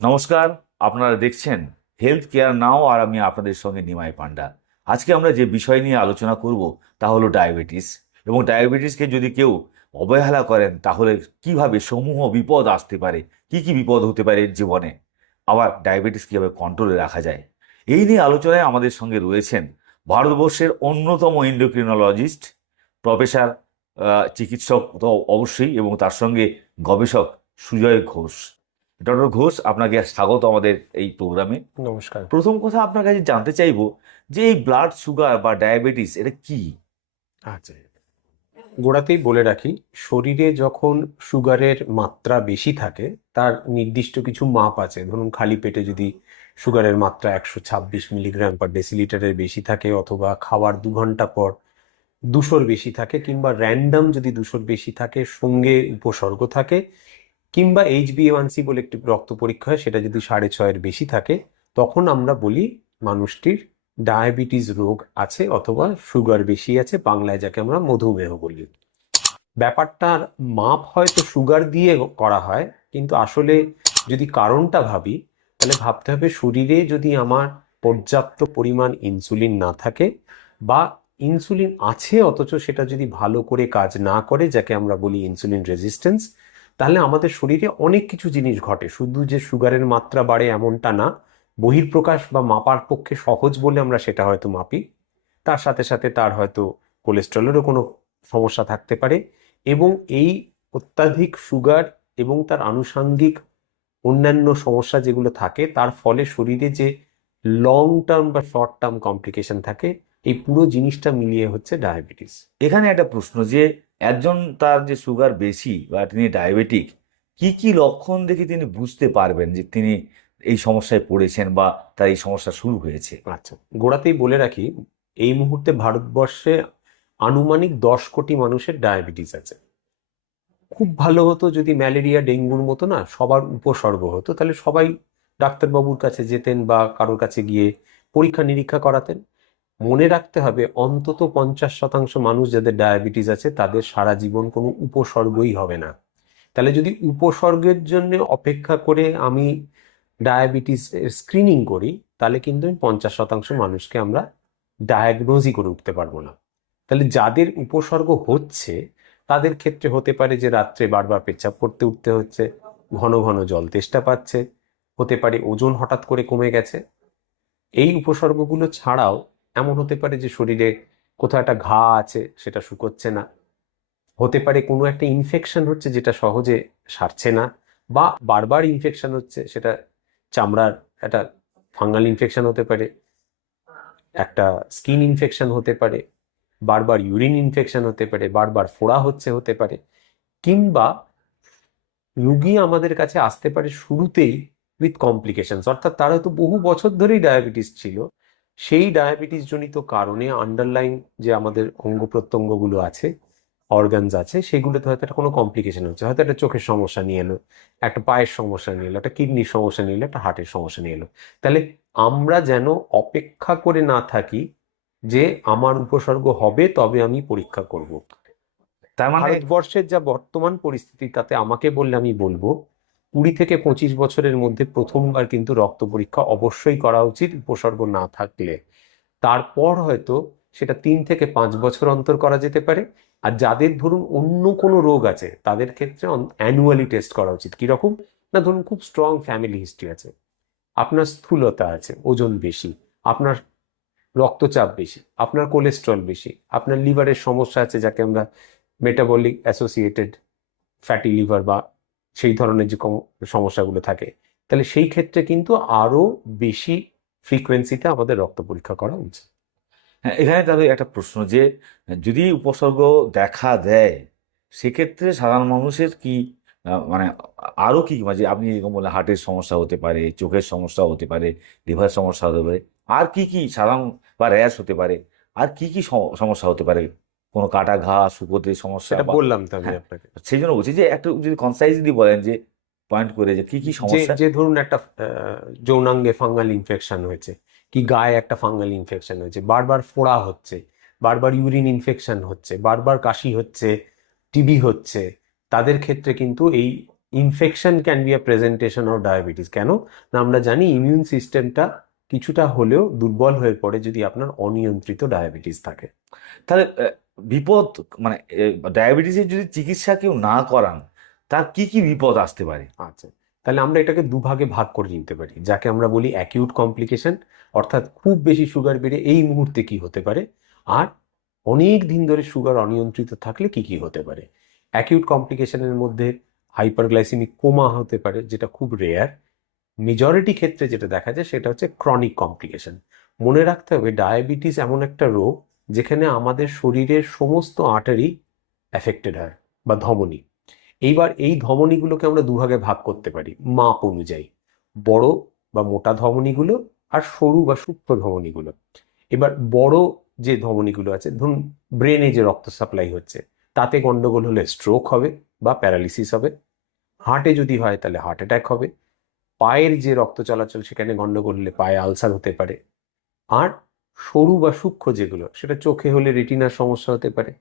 নমস্কার। আপনারা দেখছেন হেলথ কেয়ার নাও, আর আমি আপনাদের সঙ্গে নিমাই পান্ডা। আজকে আমরা যে বিষয় নিয়ে আলোচনা করব তা হলো ডায়াবেটিস। এবং ডায়াবেটিসকে যদি কেউ অবহেলা করেন তাহলে কিভাবে সমূহ বিপদ আসতে পারে, কি কি বিপদ হতে পারে জীবনে, আবার ডায়াবেটিস কিভাবে কন্ট্রোলে রাখা যায়, এই নিয়ে আলোচনায় আমাদের সঙ্গে রয়েছেন ভারতবর্ষের অন্যতম এন্ডোক্রিনোলজিস্ট, প্রফেসর, চিকিৎসক তো অবশ্যই, এবং তার সঙ্গে গবেষক সুজয় ঘোষ। ডক্টর ঘোষ, আপনাকে স্বাগত আমাদের এই প্রোগ্রামে। নমস্কার। প্রথম কথা আপনার কাছে জানতে চাইবো যে এই ব্লাড সুগার বা ডায়াবেটিস এটা কি? আচ্ছা, গোড়াতেই বলে রাখি, শরীরে যখন সুগারের মাত্রা বেশি থাকে তার নির্দিষ্ট কিছু মাপ আছে। ধরুন, খালি পেটে যদি সুগারের মাত্রা 126 মিলিগ্রাম/ডেসিলিটারের বেশি থাকে, অথবা খাওয়ার 2 ঘন্টা পর 200-র বেশি থাকে, কিংবা র্যান্ডম যদি 200-র বেশি থাকে সঙ্গে উপসর্গ থাকে, কিংবা HbA1c বলে একটি রক্ত পরীক্ষা হয়, সেটা যদি 6.5-এর বেশি থাকে, তখন আমরা বলি মানুষটির ডায়াবেটিস রোগ আছে অথবা সুগার বেশি আছে, বাংলায় যাকে আমরা মধুমেহ বলি। ব্যাপারটার মাপ হয়তো সুগার দিয়ে করা হয়, কিন্তু আসলে যদি কারণটা ভাবি, তাহলে ভাবতে হবে শরীরে যদি আমার পর্যাপ্ত পরিমাণ ইনসুলিন না থাকে, বা ইনসুলিন আছে অথচ সেটা যদি ভালো করে কাজ না করে, যাকে আমরা বলি ইনসুলিন রেজিস্ট্যান্স, তাহলে আমাদের শরীরে অনেক কিছু জিনিস ঘটে। শুধু যে সুগারের মাত্রা বাড়ে এমনটা না, বহিঃপ্রকাশ বা মাপার পক্ষে সহজ বলে আমরা সেটা হয়তো মাপি, তার সাথে সাথে তার হয়তো কোলেস্ট্রলেরও কোনো সমস্যা থাকতে পারে। এবং এই অত্যাধিক সুগার এবং তার আনুষঙ্গিক অন্যান্য সমস্যা যেগুলো থাকে, তার ফলে শরীরে যে লং টার্ম বা শর্ট টার্ম কমপ্লিকেশন থাকে, এই পুরো জিনিসটা মিলিয়ে হচ্ছে ডায়াবেটিস। এখানে একটা প্রশ্ন যে একজন তার যে সুগার বেশি বা তিনি ডায়াবেটিক, কি কি লক্ষণ দেখে তিনি বুঝতে পারবেন যে তিনি এই সমস্যায় পড়েছেন বা তার এই সমস্যা শুরু হয়েছে? আচ্ছা, গোড়াতেই বলে রাখি, এই মুহূর্তে ভারতবর্ষে আনুমানিক 10 কোটি মানুষের ডায়াবেটিস আছে। খুব ভালো হতো যদি ম্যালেরিয়া ডেঙ্গুর মতো না সবার উপসর্গ হতো, তাহলে সবাই ডাক্তারবাবুর কাছে যেতেন বা কারোর কাছে গিয়ে পরীক্ষা নিরীক্ষা করাতেন। মনে রাখতে হবে, অন্তত 50% মানুষ যাদের ডায়াবেটিস আছে তাদের সারা জীবন কোনো উপসর্গই হবে না। তাহলে যদি উপসর্গের জন্য অপেক্ষা করে আমি ডায়াবেটিস স্ক্রিনিং করি, তাহলে কিন্তু 50% মানুষকে আমরা ডায়াগনোজই করে উঠতে পারবো না। তাহলে যাদের উপসর্গ হচ্ছে তাদের ক্ষেত্রে হতে পারে যে রাত্রে বারবার পেচ্ছাপ করতে উঠতে হচ্ছে, ঘন ঘন জল তেষ্টা পাচ্ছে, হতে পারে ওজন হঠাৎ করে কমে গেছে। এই উপসর্গগুলো ছাড়াও এমন হতে পারে যে শরীরে কোথাও একটা ঘা আছে, সেটা শুকোচ্ছে না, হতে পারে কোনো একটা ইনফেকশন হচ্ছে যেটা সহজে সারছে না, বা বারবার ইনফেকশন হচ্ছে, সেটা চামড়ার একটা ফাঙ্গাল ইনফেকশন হতে পারে, একটা স্কিন ইনফেকশন হতে পারে, বারবার ইউরিন ইনফেকশন হতে পারে, বারবার ফোড়া হচ্ছে হতে পারে, কিংবা রুগী আমাদের কাছে আসতে পারে শুরুতেই উইথ কমপ্লিকেশনস, অর্থাৎ তারা তো বহু বছর ধরেই ডায়াবেটিস ছিল, সেই ডায়াবেটিস জনিত কারণে আন্ডারলাইন যে আমাদের অঙ্গ প্রত্যঙ্গগুলো আছে, অর্গানস আছে, সেগুলোতে হয়তো একটা কোনো কমপ্লিকেশন হচ্ছে, হয়তো একটা চোখের সমস্যা নিয়ে এলো, একটা পায়ের সমস্যা নিয়ে এলো, একটা কিডনির সমস্যা নিয়ে এলো, একটা হার্টের সমস্যা নিয়ে এলো। তাহলে আমরা যেন অপেক্ষা করে না থাকি যে আমার উপসর্গ হবে তবে আমি পরীক্ষা করব। তার মানে ভারতবর্ষের যা বর্তমান পরিস্থিতি, তাতে আমাকে বললে আমি বলবো 20 থেকে 25 বছরের মধ্যে প্রথমবার কিন্তু রক্ত পরীক্ষা অবশ্যই করা উচিত, উপসর্গ না থাকলে। তারপর হয়তো সেটা 3 থেকে 5 বছর অন্তর করা যেতে পারে। আর যাদের ধরুন অন্য কোনো রোগ আছে তাদের ক্ষেত্রে অ্যানুয়ালি টেস্ট করা উচিত। কিরকম না, ধরুন খুব স্ট্রং ফ্যামিলি হিস্ট্রি আছে, আপনার স্থূলতা আছে, ওজন বেশি, আপনার রক্তচাপ বেশি, আপনার কোলেস্ট্রল বেশি, আপনার লিভারের সমস্যা আছে, যাকে আমরা মেটাবলিক অ্যাসোসিয়েটেড ফ্যাটি লিভার বা সেই ধরনের যে সমস্যাগুলো থাকে, তাহলে সেই ক্ষেত্রে কিন্তু আরো বেশি ফ্রিকোয়েন্সিতে আমাদের রক্ত পরীক্ষা করা উচিত। হ্যাঁ, এখানে তাহলে একটা প্রশ্ন যে যদি উপসর্গ দেখা দেয় সেক্ষেত্রে সাধারণ মানুষের কি মানে আরো কি, মানে যে আপনি যেরকম বললেন হার্টের সমস্যা হতে পারে, চোখের সমস্যা হতে পারে, লিভার সমস্যা হতে পারে, আর কি কি সাধারণ, বা র্যাশ হতে পারে, আর কি কি সমস্যা হতে পারে, কোনো কাটা ঘা শুকোতে সমস্যা সেটা বা? বললাম তো আমি হ্যাঁ, আপনাকে। সেই জন্য বলছি যে একটু যদি কনসাইজলি বলেন যে পয়েন্ট করে যে কি কি যে সমস্যা। যে ধরুন একটা যৌনাঙ্গে ফাঙ্গাল ইনফেকশন হয়েছে, কি গায়ে একটা ফাঙ্গাল ইনফেকশন হয়েছে, বারবার ফোড়া হচ্ছে, বারবার ইউরিন ইনফেকশন হচ্ছে, বারবার কাশি হচ্ছে, টিবি হচ্ছে, তাদের ক্ষেত্রে কিন্তু এই infection can be a presentation of diabetes. কেন না, আমরা জানি ইমিউন সিস্টেমটা কিছুটা হলেও দুর্বল হয়ে পড়ে যদি আপনার অনিয়ন্ত্রিত ডায়াবেটিস থাকে। তাহলে বিপদ মানে ডায়াবেটিসের যদি চিকিৎসা কেউ না করান তার কি কি বিপদ আসতে পারে? আচ্ছা, তাহলে আমরা এটাকে দুভাগে ভাগ করে নিতে পারি, যাকে আমরা বলি অ্যাকিউট কমপ্লিকেশন, অর্থাৎ খুব বেশি সুগার বেড়ে এই মুহূর্তে কি হতে পারে, আর অনেক দিন ধরে সুগার অনিয়ন্ত্রিত থাকলে কি কি হতে পারে। অ্যাকিউট কমপ্লিকেশনের মধ্যে হাইপারগ্লাইসেমিক কোমা হতে পারে, যেটা খুব রেয়ার। মেজরিটি ক্ষেত্রে যেটা দেখা যায় সেটা হচ্ছে ক্রনিক কমপ্লিকেশন। মনে রাখতে হবে ডায়াবেটিস এমন একটা রোগ যেখানে আমাদের শরীরের সমস্ত আর্টারি অ্যাফেক্টেড হয় বা ধমনী। এইবার এই ধমনীগুলোকে আমরা দুভাগে ভাগ করতে পারি মাপ অনুযায়ী, বড় বা মোটা ধমনীগুলো আর সরু বা সূক্ষ্ম ধমনীগুলো। এবার বড় যে ধমনীগুলো আছে, ধরুন ব্রেনে যে রক্ত সাপ্লাই হচ্ছে, তাতে গন্ডগোল হলে স্ট্রোক হবে বা প্যারালিসিস হবে। হার্টে যদি হয় তাহলে হার্ট অ্যাটাক হবে। পায়ের যে রক্ত চলাচল সেখানে গন্ডগোল হলে পায়ে আলসার হতে পারে। আর সরু বা সূক্ষ্ম যেগুলো, সেটা চোখে হলে রেটিনার সমস্যা হতে পারে,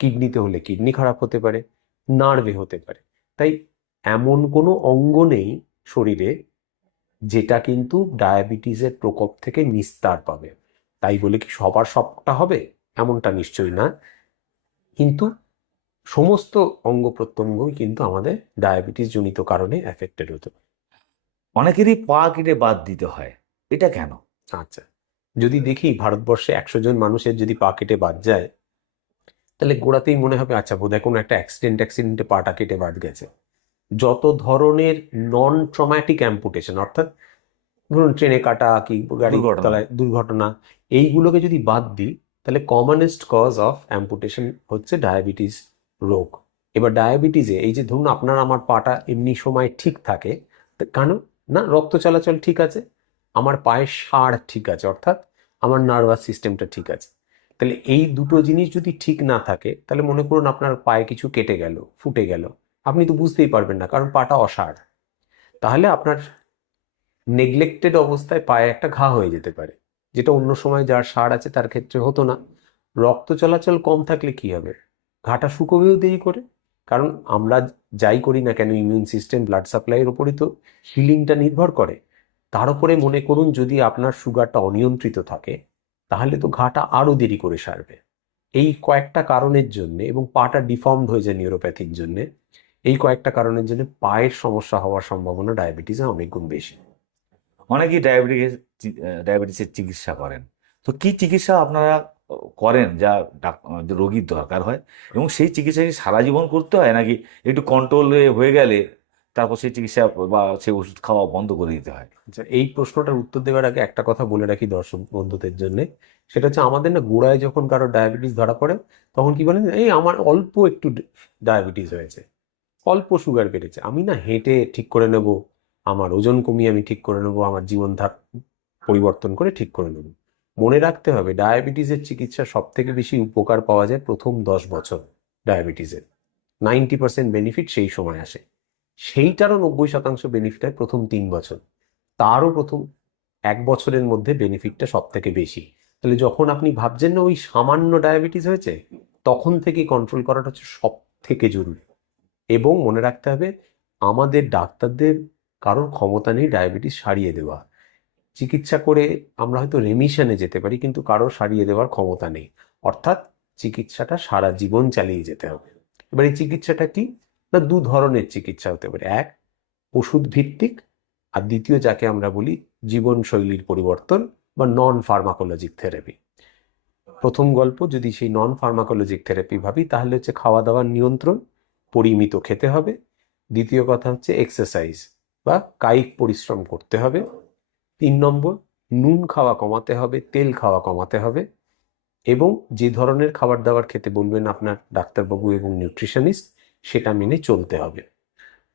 কিডনিতে হলে কিডনি খারাপ হতে পারে, নার্ভে হতে পারে। তাই এমন কোনো অঙ্গ নেই শরীরে যেটা কিন্তু ডায়াবেটিসের প্রকোপ থেকে নিস্তার পাবে। তাই বলে কি সবার সবটা হবে এমনটা নিশ্চয়ই না, কিন্তু সমস্ত অঙ্গ প্রত্যঙ্গই কিন্তু আমাদের ডায়াবেটিস জনিত কারণে এফেক্টেড হতে পারে। অনেকেরই পা কেটে বাদ দিতে হয়, এটা কেন? আচ্ছা, যদি দেখি ভারতবর্ষে 100 জন মানুষের যদি পা কেটে বাদ যায়, তাহলে গোড়াতেই মনে হবে আচ্ছা বোধহয় কোনো একটা অ্যাক্সিডেন্টে পাটা কেটে বাদ গেছে। যত ধরনের নন ট্রমাটিক অ্যাম্পুটেশন, অর্থাৎ ধরুন ট্রেনে কাটা কি গাড়ি দুর্ঘটনা। তলায় দুর্ঘটনা, এইগুলোকে যদি বাদ দিই, তাহলে কমনেস্ট কজ অফ অ্যাম্পুটেশন হচ্ছে ডায়াবেটিস রোগ। এবার ডায়াবেটিসে এই যে ধরুন আপনার আমার পাটা এমনি সময় ঠিক থাকে, কেন না, রক্ত চলাচল ঠিক আছে, আমার পায়ের হাড় ঠিক আছে, অর্থাৎ আমার নার্ভাস সিস্টেমটা ঠিক আছে। তাহলে এই দুটো জিনিস যদি ঠিক না থাকে, তাহলে মনে করুন আপনার পায়ে কিছু কেটে গেল, ফুটে গেল, আপনি তো বুঝতেই পারবেন না, কারণ পাটা অসাড়। তাহলে আপনার নেগলেক্টেড অবস্থায় পায়ে একটা ঘা হয়ে যেতে পারে, যেটা অন্য সময় যার সার আছে তার ক্ষেত্রে হতো না। রক্ত চলাচল কম থাকলে কি হবে, ঘাটা শুকোবেও দেরি করে। কারণ আমরা যাই করি না কেন, ইমিউন সিস্টেম ব্লাড সাপ্লাইয়ের উপরই তো হিলিংটা নির্ভর করে। তার উপরে মনে করুন যদি আপনার সুগারটা অনিয়ন্ত্রিত থাকে, তাহলে তো ঘাটা আরো দেরি করে সারবে। এই কয়েকটা কারণের জন্য, এবং পাটা ডিফর্মড হয়ে যায় নিউরোপ্যাথির জন্য, এই কয়েকটা কারণের জন্য পায়ের সমস্যা হওয়ার সম্ভাবনা ডায়াবেটিসে অনেক গুণ বেশি। অনেকেই ডায়াবেটিসের চিকিৎসা করেন, তো কি চিকিৎসা আপনারা করেন যা যে রোগীর দরকার হয়, এবং সেই চিকিৎসা কি সারা জীবন করতে হয় নাকি একটু কন্ট্রোল হয়ে গেলে তারপর সেই চিকিৎসা বা সেই ওষুধ খাওয়া বন্ধ করে দিতে হয়? আচ্ছা, এই প্রশ্নটার উত্তর দেওয়ার আগে একটা কথা বলে রাখি দর্শক বন্ধুদের জন্য। সেটা হচ্ছে আমাদের না গোড়ায় যখন কারো ডায়াবেটিস ধরা পড়ে, তখন কি বলেন, এই আমার অল্প একটু ডায়াবেটিস হয়েছে, অল্প সুগার বেড়েছে, আমি না হেঁটে ঠিক করে নেব, আমার ওজন কমিয়ে আমি ঠিক করে নেব, আমার জীবনধারা পরিবর্তন করে ঠিক করে নেব। মনে রাখতে হবে ডায়াবেটিসের চিকিৎসা সব থেকে বেশি উপকার পাওয়া যায় প্রথম 10 বছর। ডায়াবেটিসের 90% বেনিফিট সেই সময় আসে, সেইটারও 90% বেনিফিট হয় প্রথম 3 বছর, তারও প্রথম 1 বছরের মধ্যে বেনিফিটটা সব থেকে বেশি। তাহলে যখন আপনি ভাবছেন না ওই সামান্য ডায়াবেটিস হয়েছে, তখন থেকে কন্ট্রোল করাটা হচ্ছে সব থেকে জরুরি। এবং মনে রাখতে হবে আমাদের ডাক্তারদের কারোর ক্ষমতা নেই ডায়াবেটিস সারিয়ে দেওয়া। চিকিৎসা করে আমরা হয়তো রেমিশনে যেতে পারি, কিন্তু কারোর সারিয়ে দেওয়ার ক্ষমতা নেই। অর্থাৎ চিকিৎসাটা সারা জীবন চালিয়ে যেতে হবে। এবার এই চিকিৎসাটা কি না, দু ধরনের চিকিৎসা হতে পারে, এক ওষুধ ভিত্তিক, আর দ্বিতীয় যাকে আমরা বলি জীবনশৈলীর পরিবর্তন বা নন ফার্মাকোলজিক থেরাপি। প্রথম গল্প, যদি সেই নন ফার্মাকোলজিক থেরাপি ভাবি, তাহলে হচ্ছে খাওয়া দাওয়ার নিয়ন্ত্রণ, পরিমিত খেতে হবে। দ্বিতীয় কথা হচ্ছে এক্সারসাইজ বা কায়িক পরিশ্রম করতে হবে। 3 নম্বর, নুন খাওয়া কমাতে হবে, তেল খাওয়া কমাতে হবে, এবং যে ধরনের খাবার দাবার খেতে বলবেন আপনার ডাক্তারবাবু এবং নিউট্রিশনিস্ট, সেটা মেনে চলতে হবে।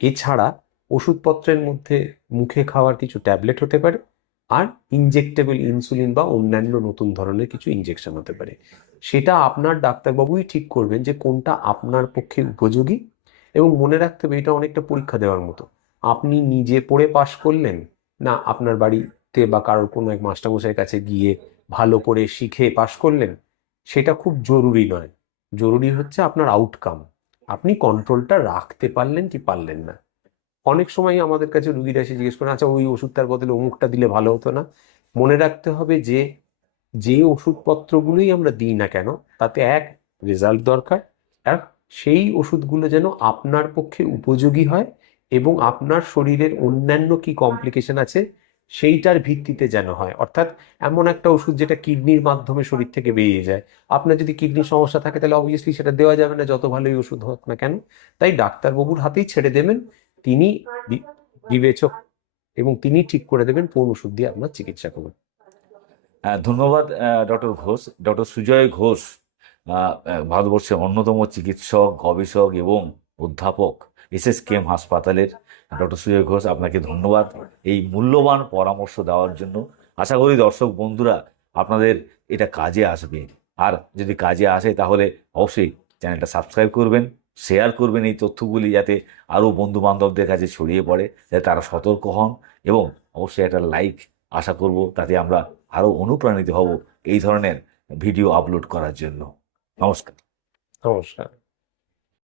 এছাড়া ওষুধপত্রের মধ্যে মুখে খাওয়ার কিছু ট্যাবলেট হতে পারে, আর ইনজেক্টেবল ইনসুলিন বা অন্যান্য নতুন ধরনের কিছু ইনজেকশন হতে পারে। সেটা আপনার ডাক্তারবাবুই ঠিক করবেন যে কোনটা আপনার পক্ষে উপযোগী। এবং মনে রাখতে হবে এটা অনেকটা পরীক্ষা দেওয়ার মতো। আপনি নিজে পড়ে পাশ করলেন, না আপনার বাড়িতে বা কারোর কোনো এক মাস্টারমশাইয়ের কাছে গিয়ে ভালো করে শিখে পাশ করলেন, সেটা খুব জরুরি নয়। জরুরি হচ্ছে আপনার আউটকাম, আপনি কন্ট্রোলটা রাখতে পারলেন কি পারলেন না। অনেক সময় আমাদের কাছে রুগীরা এসে জিজ্ঞেস করেন, আচ্ছা ওই ওষুধটার বদলে অমুকটা দিলে ভালো হতো না? মনে রাখতে হবে যে যে ওষুধপত্রগুলোই আমরা দিই না কেন, তাতে এক, রেজাল্ট দরকার, আর সেই ওষুধগুলো যেন আপনার পক্ষে উপযোগী হয় এবং আপনার শরীরের অন্যান্য কি কমপ্লিকেশন আছে সেইটার ভিত্তিতে যেন হয়। অর্থাৎ এমন একটা ওষুধ যেটা কিডনির মাধ্যমে শরীর থেকে বেরিয়ে যায়, আপনার যদি কিডনির সমস্যা থাকে তাহলে অবভিয়াসলি সেটা দেওয়া যাবে না, যত ভালোই ওষুধ হোক না কেন। তাই ডাক্তারবাবুর হাতেই ছেড়ে দেবেন, তিনি বিবেচক এবং তিনি ঠিক করে দেবেন কোন ওষুধ দিয়ে আপনার চিকিৎসা করবেন। ধন্যবাদ ডক্টর ঘোষ। ডক্টর সুজয় ঘোষ ভারতবর্ষের অন্যতম চিকিৎসক, গবেষক এবং অধ্যাপক, SSKM হাসপাতালের। ডক্টর সুজয় ঘোষ, আপনাকে ধন্যবাদ এই মূল্যবান পরামর্শ দেওয়ার জন্য। আশা করি দর্শক বন্ধুরা আপনাদের এটা কাজে আসবে, আর যদি কাজে আসে তাহলে অবশ্যই চ্যানেলটা সাবস্ক্রাইব করবেন, শেয়ার করবেন এই তথ্যগুলি, যাতে আরও বন্ধু বান্ধবদের কাছে ছড়িয়ে পড়ে, যাতে তারা সতর্ক হন, এবং অবশ্যই একটা লাইক আশা করব, তাতে আমরা আরও অনুপ্রাণিত হব এই ধরনের ভিডিও আপলোড করার জন্য। নমস্কার। নমস্কার।